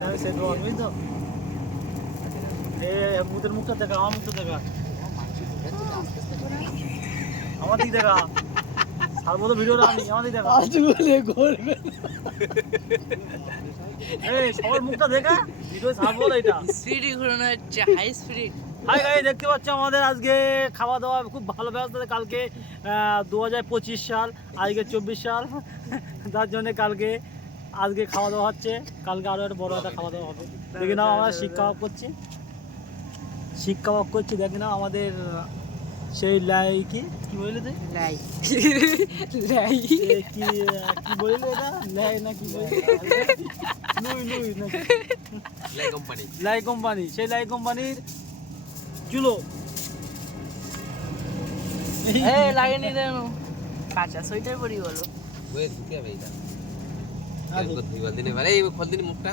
সে তো আমি তো মুখের মুখটা দেখা, আমার মুখটা দেখা, আমার দিক দেখা, সারবো ভিডিওটা আমি, আমার দিক দেখা, সবার মুখটা দেখা ভিডিও ছাড়বো এটা। স্পিডে ঘোরানো হচ্ছে, হাই স্পিড। হাই গাইস, দেখতে পাচ্ছ আমাদের আজকে খাওয়া দাওয়া খুব ভালো ব্যবস্থা। কালকে 2025 সাল, আজকে 24 সাল, তার জন্য আজকে খাওয়া দাওয়া হচ্ছে। কালকে আরো একটা বড় একটা খাওয়া দাওয়া হবে। দেখে নাও আমরা শিক কাবাব করছি, দেখে নাও আমাদের সেই লাই কি বললি তুই? লাই কি বললি এটা? লাই না কি বললি? লুই না লাই কোম্পানি, সেই লাই কোম্পানির চুলো লাগেনি কেন? কাঁচা সোয়েটার পরি বলো। ওয়ে ঢুকে ভাই এটা। খোল দিনে মুখটা।